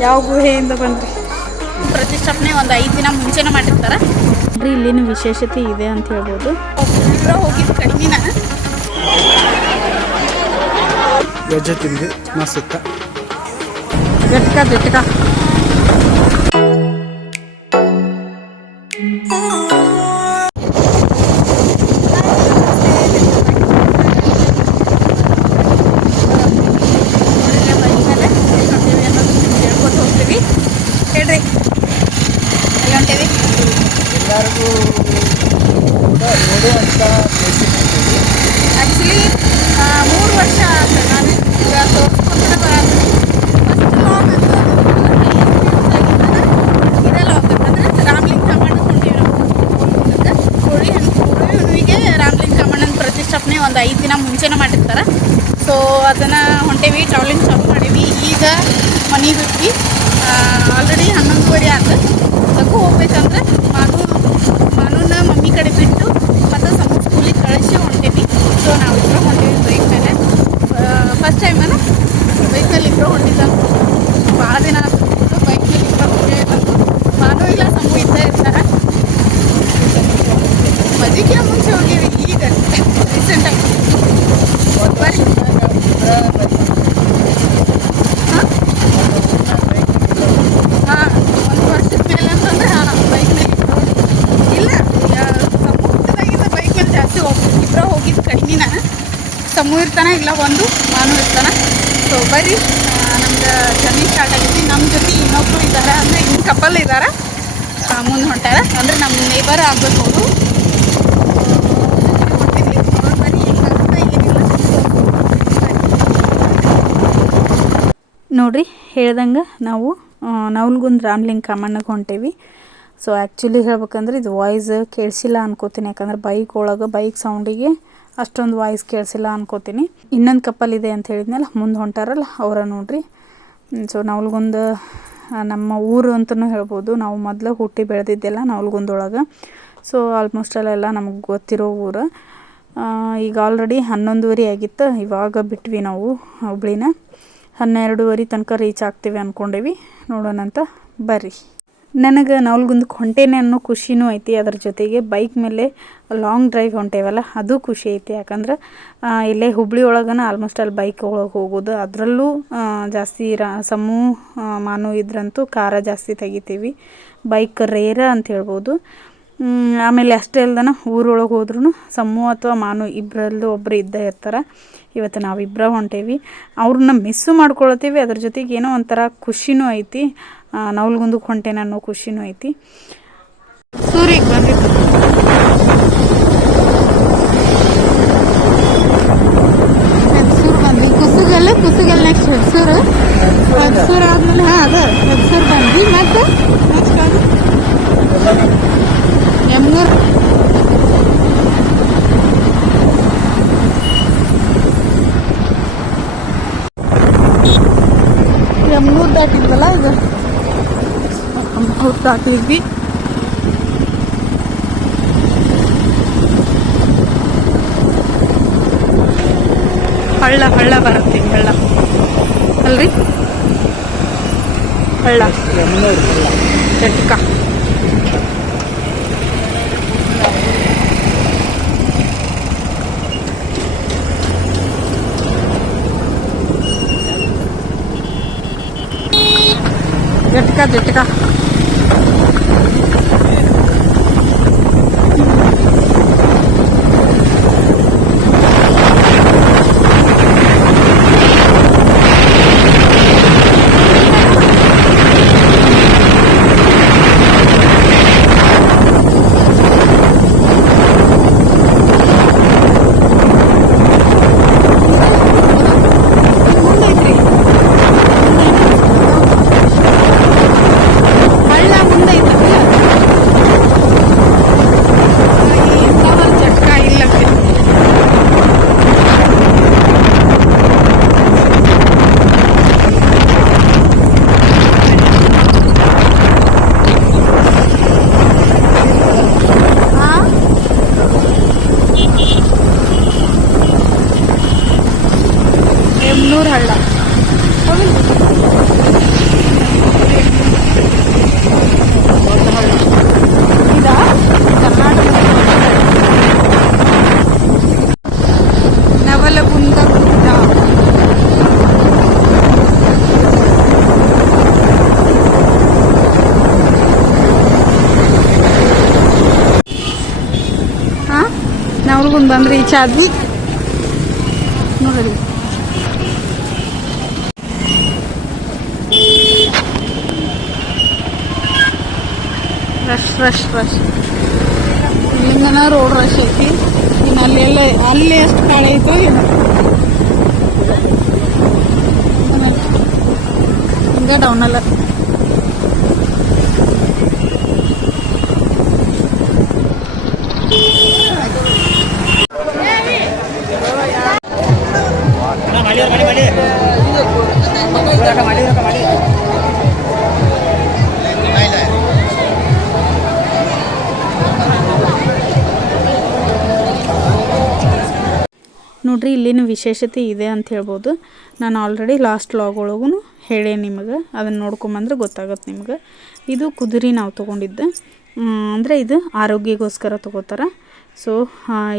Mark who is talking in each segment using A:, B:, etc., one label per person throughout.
A: ಯಾವ ಗುಹೆಯಿಂದ ಬಂದ್ರಿ?
B: ಪ್ರತಿಷ್ಠಾಪನೆ ಒಂದು ಐದು ದಿನ ಮುಂಚೆನೇ ಮಾಡಿರ್ತಾರೆ.
A: ನೋಡ್ರಿ ಇಲ್ಲಿನ ವಿಶೇಷತೆ ಇದೆ ಅಂತ ಹೇಳ್ಬೋದು.
B: ಹೋಗಿದ್ದು ಕಡಿಮೆ
C: ಗೆಜ್ಜೆ ತಿಂದು ಮಸ್ತ
B: ಹೇಳ್ಕೊತ ದಿನ ಮುಂಚೆನೇ ಮಾಡಿರ್ತಾರೆ. ಸೊ ಅದನ್ನು ಹೊಂಟೇವಿ ಟ್ರಾವೆಲಿಂಗ್ ಚಾಲು ಮಾಡೀವಿ. ಈಗ ಮನೆಗೆ ಬಿಟ್ವಿ ಆಲ್ರೆಡಿ ಹನ್ನೊಂದುವರೆ ಆಯ್ತು ಅದಕ್ಕೂ ಹೋಗ್ಬೇಕಂದ್ರೆ ಮಗು ಮಾನುನ ಮಮ್ಮಿ ಕಡೆ ಬಿಟ್ಟು ಮತ್ತು ಸಮ ಸ್ಕೂಲಿಗೆ ಕಳಿಸಿ ಹೊಂಟೇವಿ. ಸೊ ನಾವು ಇಬ್ಬರು ಹೊಂಟೇವಿ ಬೈಕ್ ಮೇಲೆ. ಫಸ್ಟ್ ಟೈಮ್ ನಾನು ಬೈಕ್ ಮೇಲೆ ಇಬ್ಬರು ಹೊಂಟಿದ್ದ ಭಾಳ ದಿನ ಆಗ್ತಿತ್ತು ಬೈಕ್ ಮೇಲೆ ಇಬ್ಬರು ಹೊಂಟೇವಿ. ಮಾನು ಇಲ್ಲ ಸಮೂ ಇದ್ದೇ ಇರ್ತಾರೆ. ಮದುವೆಗೆ ಮುಂಚೆ ಹೋಗೀವಿ ಈಗ ರೀಸೆಂಟಾಗಿ ಬರ್ರಿ ಹಾಂ, ಒಂದು ವರ್ಷದ ಮೇಲೆ ಅಂತಂದ್ರೆ ಹಾಂ ಬೈಕ್ ಮೇಲೆ ಇಲ್ಲ ಸಮೂಹದಾಗಿಂದ ಬೈಕ್ ಮೇಲೆ ಜಾಸ್ತಿ ಹೋಗಿ ಇಬ್ಬರು ಹೋಗಿದ್ದು ಕಡಿಮೆನ ಸಮೂಹ ಇರ್ತಾನೆ ಇಲ್ಲ, ಒಂದು ನಾನು ಇರ್ತಾನೆ ಸೊ ಬರ್ರಿ ನಮ್ದು ಜರ್ನಿ ಸ್ಟಾರ್ಟ್ ಆಗೈತಿ ನಮ್ಮ ಜೊತೆ ಇನ್ನೊಬ್ರು ಇದ್ದಾರೆ ಅಂದರೆ ಇನ್ನು ಕಪಲ್ ಇದ್ದಾರೆ ಮುಂದೆ ಹೊಂಟಾರ ಅಂದರೆ ನಮ್ಮ ನೇಬರ್ ಆಗಬೇಕು ಅವರು ಹೊಂಟಿದ್ವಿ ಅವ್ರು ಬರ್ರಿ ಹೆಂಗಾಗುತ್ತೆ ಏನಿಲ್ಲ
A: ನೋಡ್ರಿ, ಹೇಳ್ದಂಗೆ ನಾವು ನವಲ್ಗುಂದ್ ರಾಮ್ಲಿಂಗ್ ಕಾಮಣ್ಣಗೆ ಹೊಂಟೇವಿ. ಸೊ ಆ್ಯಕ್ಚುಲಿ ಹೇಳ್ಬೇಕಂದ್ರೆ ಇದು ವಾಯ್ಸ್ ಕೇಳಿಸಿಲ್ಲ ಅನ್ಕೋತೀನಿ. ಯಾಕಂದ್ರೆ ಬೈಕ್ ಒಳಗೆ ಬೈಕ್ ಸೌಂಡಿಗೆ ಅಷ್ಟೊಂದು ವಾಯ್ಸ್ ಕೇಳಿಸಿಲ್ಲ ಅನ್ಕೋತೀನಿ. ಇನ್ನೊಂದು ಕಪ್ಪಲ್ ಇದೆ ಅಂತ ಹೇಳಿದ್ನಲ್ಲ, ಮುಂದೆ ಹೊಂಟಾರಲ್ಲ, ಅವರ ನೋಡ್ರಿ. ಸೊ ನವಲ್ಗುಂದ ನಮ್ಮ ಊರು ಅಂತಲೂ ಹೇಳ್ಬೋದು. ನಾವು ಮೊದಲು ಹುಟ್ಟಿ ಬೆಳೆದಿದ್ದೆಲ್ಲ ನವಲ್ಗುಂದೊಳಗೆ ಸೊ ಆಲ್ಮೋಸ್ಟ್ ಅಲ್ಲೆಲ್ಲ ನಮಗೆ ಗೊತ್ತಿರೋ ಊರು. ಈಗ ಆಲ್ರೆಡಿ ಹನ್ನೊಂದುವರೆ ಆಗಿತ್ತು. ಇವಾಗ ಬಿಟ್ವಿ ನಾವು ಹುಬ್ಳಿನ. ಹನ್ನೆರಡುವರೆ ತನಕ ರೀಚ್ ಆಗ್ತೀವಿ ಅಂದ್ಕೊಂಡೇವಿ ನೋಡೋಣಂತ ಬರ್ರಿ. ನನಗೆ ನವಲ್ಗುಂದಕ್ಕೆ ಹೊಂಟೇನೆ ಅನ್ನೋ ಖುಷಿನೂ ಐತಿ. ಅದ್ರ ಜೊತೆಗೆ ಬೈಕ್ ಮೇಲೆ ಲಾಂಗ್ ಡ್ರೈವ್ ಹೊಂಟೇವಲ್ಲ, ಅದು ಖುಷಿ ಐತಿ. ಯಾಕಂದ್ರೆ ಇಲ್ಲೇ ಹುಬ್ಳಿ ಒಳಗನ ಆಲ್ಮೋಸ್ಟ್ ಅಲ್ಲಿ ಬೈಕ್ ಒಳಗೆ ಹೋಗೋದು. ಅದರಲ್ಲೂ ಜಾಸ್ತಿ ರಾ, ಸಮೂ ಮಾನು ಇದ್ರಂತೂ ಕಾರ ಜಾಸ್ತಿ ತೆಗಿತೀವಿ. ಬೈಕ್ ರೇರ ಅಂತ ಹೇಳ್ಬೋದು. ಆಮೇಲೆ ಅಷ್ಟೇ ಅಲ್ದನ ಊರೊಳಗೆ ಹೋದ್ರೂ ಸಮೂಹ ಅಥವಾ ಮಾನು ಇಬ್ಬರಲ್ಲೂ ಒಬ್ಬರು ಇದ್ದೇ ಇರ್ತಾರೆ. ಇವತ್ತು ನಾವಿಬ್ಬರ ಹೊಂಟೇವಿ. ಅವ್ರನ್ನ ಮಿಸ್ಸು ಮಾಡ್ಕೊಳತ್ತೀವಿ. ಅದ್ರ ಜೊತೆಗೆ ಏನೋ ಒಂಥರ ಖುಷಿನೂ ಐತಿ. ನವಲ್ಗುಂದಕ್ಕೆ ಹೊಂಟೇನೆ ಅನ್ನೋ ಖುಷಿನೂ ಐತಿ. ಸೂರಿಗೆ ಬಂದಿದ್ದು
B: ಹೆಸರು ಬಂದ್ವಿ. ಕುಸುಗಲ್ಲ, ಕುಸುಗಲ್ ನೆಕ್ಸ್ಟ್ ಆದ್ಮೇಲೆ, ಹಾಂ, ಅದ ಹೆಸರು ಬಂದ್ವಿ. ಮತ್ತೆ ಯಮ್ನೂರ್ ಯಮ್ನೂರ್ ದಾಟಿದ್ವಲ್ಲ ಇದು ಯಮ್ನೂರ್ ದಾಟಿದ್ವಿ
A: ಹಳ್ಳ ಹಳ್ಳ ಬರುತ್ತೆ ಹಳ್ಳ ಅಲ್ರಿ ಹಳ್ಳ ಚಟ್ಕ
B: Ya fíjate. ಆದ್ವಿ ನೋಡ್ರಿ ರಶ್ ರಶ್ ರಶ್ ಇಲ್ಲಿಂದನ ರೋಡ್ ರಶ್ ಐತಿ. ಇನ್ನು ಅಲ್ಲಿ ಎಲ್ಲ, ಅಲ್ಲಿ ಎಷ್ಟು ಕಾಳೆ ಐತೋ ಏನು. ಹಿಂಗೆ ಡೌನ್
A: ನೋಡ್ರಿ, ಇಲ್ಲಿನ ವಿಶೇಷತೆ ಇದೆ ಅಂತ ಹೇಳ್ಬೋದು. ನಾನು ಆಲ್ರೆಡಿ ಲಾಸ್ಟ್ ಲಾಗ್ ಒಳಗೂ ಹೇಳೇ ನಿಮಗೆ. ಅದನ್ನು ನೋಡ್ಕೊಂಬಂದ್ರೆ ಗೊತ್ತಾಗತ್ತೆ ನಿಮ್ಗೆ. ಇದು ಕುದುರೆ ನಾವು ತೊಗೊಂಡಿದ್ದೆ. ಅಂದರೆ ಇದು ಆರೋಗ್ಯಗೋಸ್ಕರ ತೊಗೋತಾರೆ. ಸೊ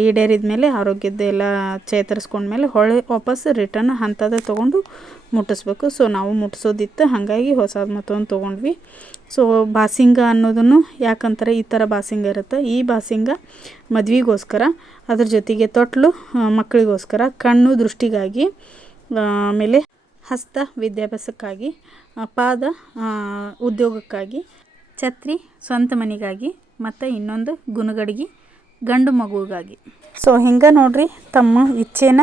A: ಈಡೇರಿದ ಮೇಲೆ, ಆರೋಗ್ಯದ ಎಲ್ಲ ಚೇತರಿಸ್ಕೊಂಡ್ಮೇಲೆ ಹೊಳೆ ವಾಪಸ್ ರಿಟರ್ನ್ ಅಂಥದ್ದೇ ತೊಗೊಂಡು ಮುಟ್ಟಿಸ್ಬೇಕು. ಸೊ ನಾವು ಮುಟ್ಟಿಸೋದಿತ್ತು ಹಾಗಾಗಿ ಹೊಸದು ಮತ್ತೊಂದು ತೊಗೊಂಡ್ವಿ. ಸೊ ಬಾಸಿಂಗ ಅನ್ನೋದನ್ನು ಯಾಕಂತಾರೆ? ಈ ಥರ ಬಾಸಿಂಗ ಇರುತ್ತೆ. ಈ ಬಾಸಿಂಗ ಮದ್ವೆಗೋಸ್ಕರ, ಅದ್ರ ಜೊತೆಗೆ ತೊಟ್ಲು ಮಕ್ಕಳಿಗೋಸ್ಕರ, ಕಣ್ಣು ದೃಷ್ಟಿಗಾಗಿ ಆಮೇಲೆ ಹಸ್ತ ವಿದ್ಯಾಭ್ಯಾಸಕ್ಕಾಗಿ ಪಾದ ಉದ್ಯೋಗಕ್ಕಾಗಿ, ಛತ್ರಿ ಸ್ವಂತ ಮನೆಗಾಗಿ, ಮತ್ತು ಇನ್ನೊಂದು ಗುಣಗಡಿಗೆ, ಗಂಡು ಮಗುವಿಗಾಗಿ. ಸೊ ಹಿಂಗೆ ನೋಡ್ರಿ ತಮ್ಮ ಇಚ್ಛೆನ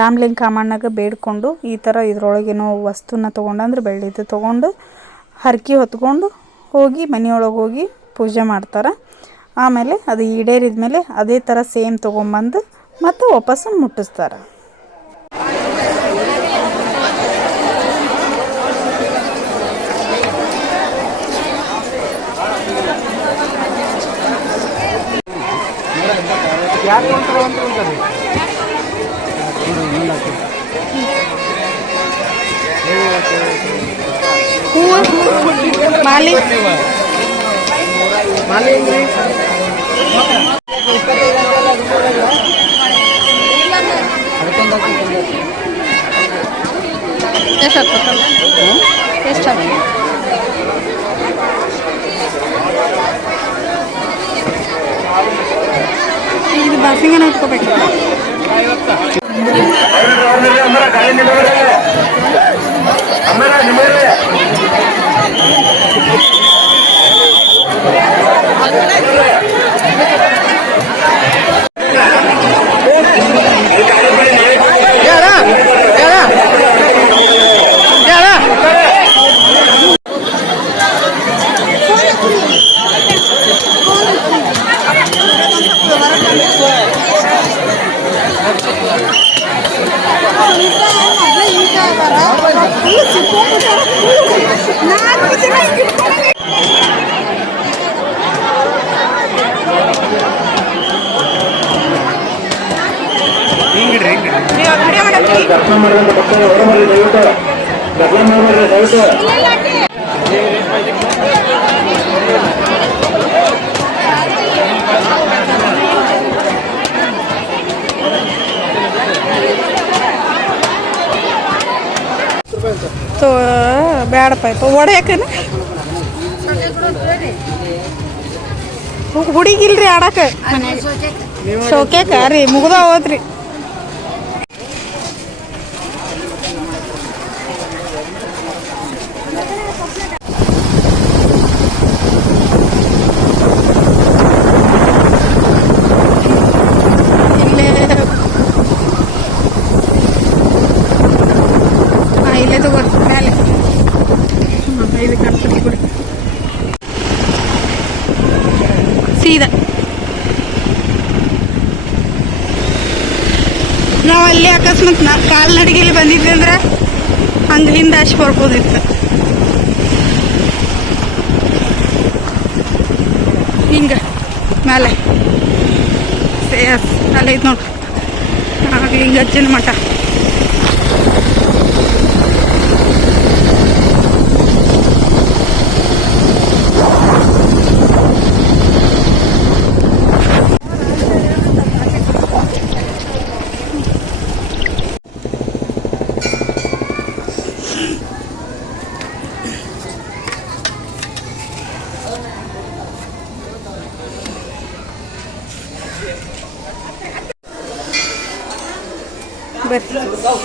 A: ರಾಮ್ಲಿಂಗ್ ಕಾಮಣ್ಣಗೆ ಬೇಡ್ಕೊಂಡು ಈ ಥರ ಇದ್ರೊಳಗೇನೋ ವಸ್ತುನ ತೊಗೊಂಡಂದ್ರೆ ಬೆಳ್ಳಿದ್ದು ತೊಗೊಂಡು ಹರಕೆ ಹೊತ್ಕೊಂಡು ಹೋಗಿ ಮನೆಯೊಳಗೆ ಹೋಗಿ ಪೂಜೆ ಮಾಡ್ತಾರೆ. ಆಮೇಲೆ ಅದು ಈಡೇರಿದ ಮೇಲೆ ಅದೇ ಥರ ಸೇಮ್ ತೊಗೊಂಬಂದು ಮತ್ತು ವಾಪಸ್ಸು ಮುಟ್ಟಿಸ್ತಾರೆ.
B: ಹೂವು ಮಾಲಿ
C: ಮಾಲೆ ಹೆಂಗ್ರಿ
B: ಎಷ್ಟು ಆಗ್ತದೆ ಎಷ್ಟು ಆಗ್ತದೆ ಇದು ಬಾಸಿಂಗನ
C: Thank you.
D: ದರ್ಶನ ಮಾಡಿದಂತ ಭಕ್ತರು ಹೊರಬರ್ರಿ ದಯವಿಟ್ಟು ದರ್ಶನ ಮಾಡಬೇಡ್ರಿ ದಯವಿಟ್ಟು.
B: ತೋ ಬೇಡಪ್ಪ ಆಯ್ತು ಒಡೆಯಕನ ಹುಡುಗಿಲ್ರಿ ಆಡಾಕ ಶೋಕ್ಯಾಕ ರೀ ಮುಗ್ದ ಹೋದ್ರಿ ಇಲ್ಲೇ ಹಾಂ ಇಲ್ಲೇ ತಗೋರಿ ಮೇಲೆ ಹಾಂ ಇದು ಕಾಣ್ತದೆ ಬಿಡಿ ಸೀದಾ ನಾವು ಅಲ್ಲಿ ಅಕಸ್ಮಾತ್ ನಾ ಕಾಲ್ನಡಿಗೆಲಿ ಬಂದಿದ್ವಿ ಅಂದ್ರೆ ಹಂಗೆ ಹಿಂದೆ ಅಷ್ಟು ಬರ್ಬೋದಿತ್ತು. ಹಿಂಗೆ, ಮೇಲೆ. ಸೇಸ್ ಅಲ್ಲೈತೆ ನೋಡ್ರಿ ಆಗಲಿ ಹಿಂಗೆ ಅಜ್ಜನ ಮಠ.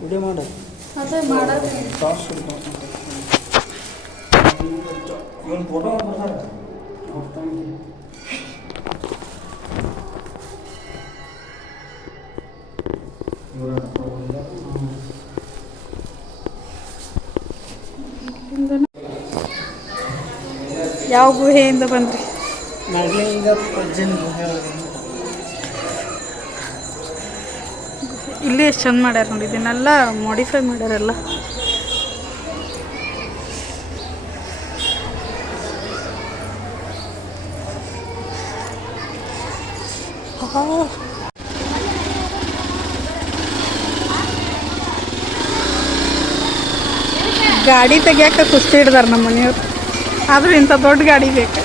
C: ವಿಡಿಯೋ ಮಾಡ
B: ಅದೇ ಮಾಡೋದು
A: ಯಾವ ಗುಹೆಯಿಂದ ಬಂದ್ರಿ?
C: ನಾಗಲಿಂಗ ಪಜ್ಜನ್
A: ಇಲ್ಲಿ ಎಷ್ಟು ಚಂದ ಮಾಡ್ಯಾರ ನೋಡಿ, ಇದನ್ನೆಲ್ಲ ಮಾಡಿಫೈ ಮಾಡ್ಯಾರಲ್ಲ. ಗಾಡಿ ತೆಗಿಯಾಕ ಕುಸ್ತಿ ಹಿಡ್ದಾರ ನಮ್ಮ ಮನೆಯವ್ರು ಆದ್ರೂ ಇಂಥ ದೊಡ್ಡ ಗಾಡಿ ಬೇಕು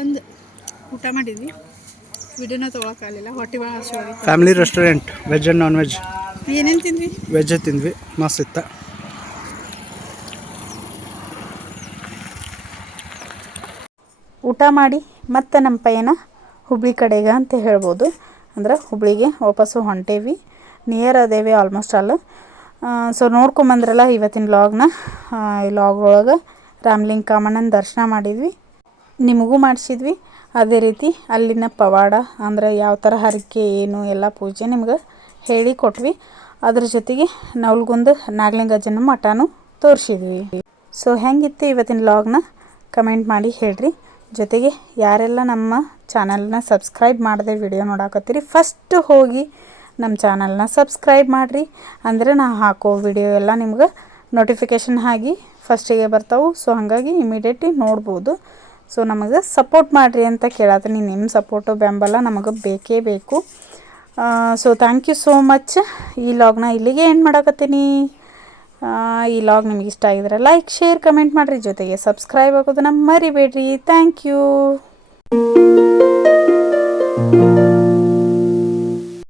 B: ಒಂದು ಊಟ ಮಾಡಿದ್ವಿ. ವಿಡಿಯೋನ ತೊಗೊಳಕ್ಕಾಗಲಿಲ್ಲ ಹೊಟ್ಟೆ ಭಾಳ ಹಸಿವಾಗಿತ್ತು
C: family restaurant veg and non veg
B: ಏನೇನು ತಿಂದ್ವಿ?
C: ವೆಜ್ ತಿಂದ್ವಿ. ಮಸ್ತ್ ಇತ್ತ.
A: ಊಟ ಮಾಡಿ ಮತ್ತೆ ನಮ್ಮ ಪಯಣ ಹುಬ್ಳಿ ಕಡೆಗೆ ಅಂತ ಹೇಳ್ಬೋದು. ಅಂದ್ರೆ ಹುಬ್ಳಿಗೆ ವಾಪಸ್ಸು ಹೊಂಟೇವಿ. ನಿಯರ್ ಅದೇವಿ ಆಲ್ಮೋಸ್ಟ್ ಆಲ್ ಸೊ ನೋಡ್ಕೊಂಬಂದ್ರಲ್ಲ ಇವತ್ತಿನ ಲಾಗ್ನ ಈ ಲಾಗ್ ಒಳಗೆ ರಾಮ್ಲಿಂಗ್ ಕಾಮಣ್ಣನ ದರ್ಶನ ಮಾಡಿದ್ವಿ. ನಿಮಗೂ ಮಾಡಿಸಿದ್ವಿ. ಅದೇ ರೀತಿ ಅಲ್ಲಿನ ಪವಾಡ, ಅಂದ್ರೆ ಯಾವ ಥರ ಹರಕೆ, ಏನು ಎಲ್ಲ ಪೂಜೆ ನಿಮ್ಗೆ ಹೇಳಿ ಕೊಟ್ವಿ. ಅದ್ರ ಜೊತೆಗೆ ನವಲ್ಗುಂದ ನಾಗಲಿಂಗಜ್ಜನ ಮಠನೂ ತೋರಿಸಿದ್ವಿ. ಸೊ ಹೆಂಗಿತ್ತು ಇವತ್ತಿನ ಲಾಗ್ನ ಕಮೆಂಟ್ ಮಾಡಿ ಹೇಳ್ರಿ. ಜೊತೆಗೆ ಯಾರೆಲ್ಲ ನಮ್ಮ ಚಾನಲ್ನ ಸಬ್ಸ್ಕ್ರೈಬ್ ಮಾಡಿದೆ ವಿಡಿಯೋ ನೋಡಾಕತ್ತೀರಿ ಫಸ್ಟ್ ಹೋಗಿ ನಮ್ಮ ಚಾನಲ್ನ ಸಬ್ಸ್ಕ್ರೈಬ್ ಮಾಡಿರಿ. ಅಂದರೆ ನಾ ಹಾಕೋ ವಿಡಿಯೋ ಎಲ್ಲ ನಿಮ್ಗೆ ನೋಟಿಫಿಕೇಷನ್ ಆಗಿ ಫಸ್ಟಿಗೆ ಬರ್ತಾವೆ. ಸೊ ಹಾಗಾಗಿ ಇಮಿಡಿಯೇಟ್ಲಿ ನೋಡ್ಬೋದು. ಸೊ ನಮಗೆ ಸಪೋರ್ಟ್ ಮಾಡಿರಿ ಅಂತ ಕೇಳತ್ತೀನಿ. ನಿಮ್ಮ ಸಪೋರ್ಟು ಬೆಂಬಲ ನಮಗೆ ಬೇಕೇ ಬೇಕು. So thank you so much ಈ ಲಾಗ್ನ ಇಲ್ಲಿಗೆ ಏನು ಮಾಡಕತ್ತೀನಿ. ಈ ಲಾಗ್ ನಿಮ್ಗೆ ಇಷ್ಟ ಆಗಿದ್ರೆ ಲೈಕ್ ಶೇರ್ ಕಮೆಂಟ್ ಮಾಡಿರಿ. ಜೊತೆಗೆ ಸಬ್ಸ್ಕ್ರೈಬ್ ಆಗೋದನ್ನ ಮರಿಬೇಡ್ರಿ. Thank you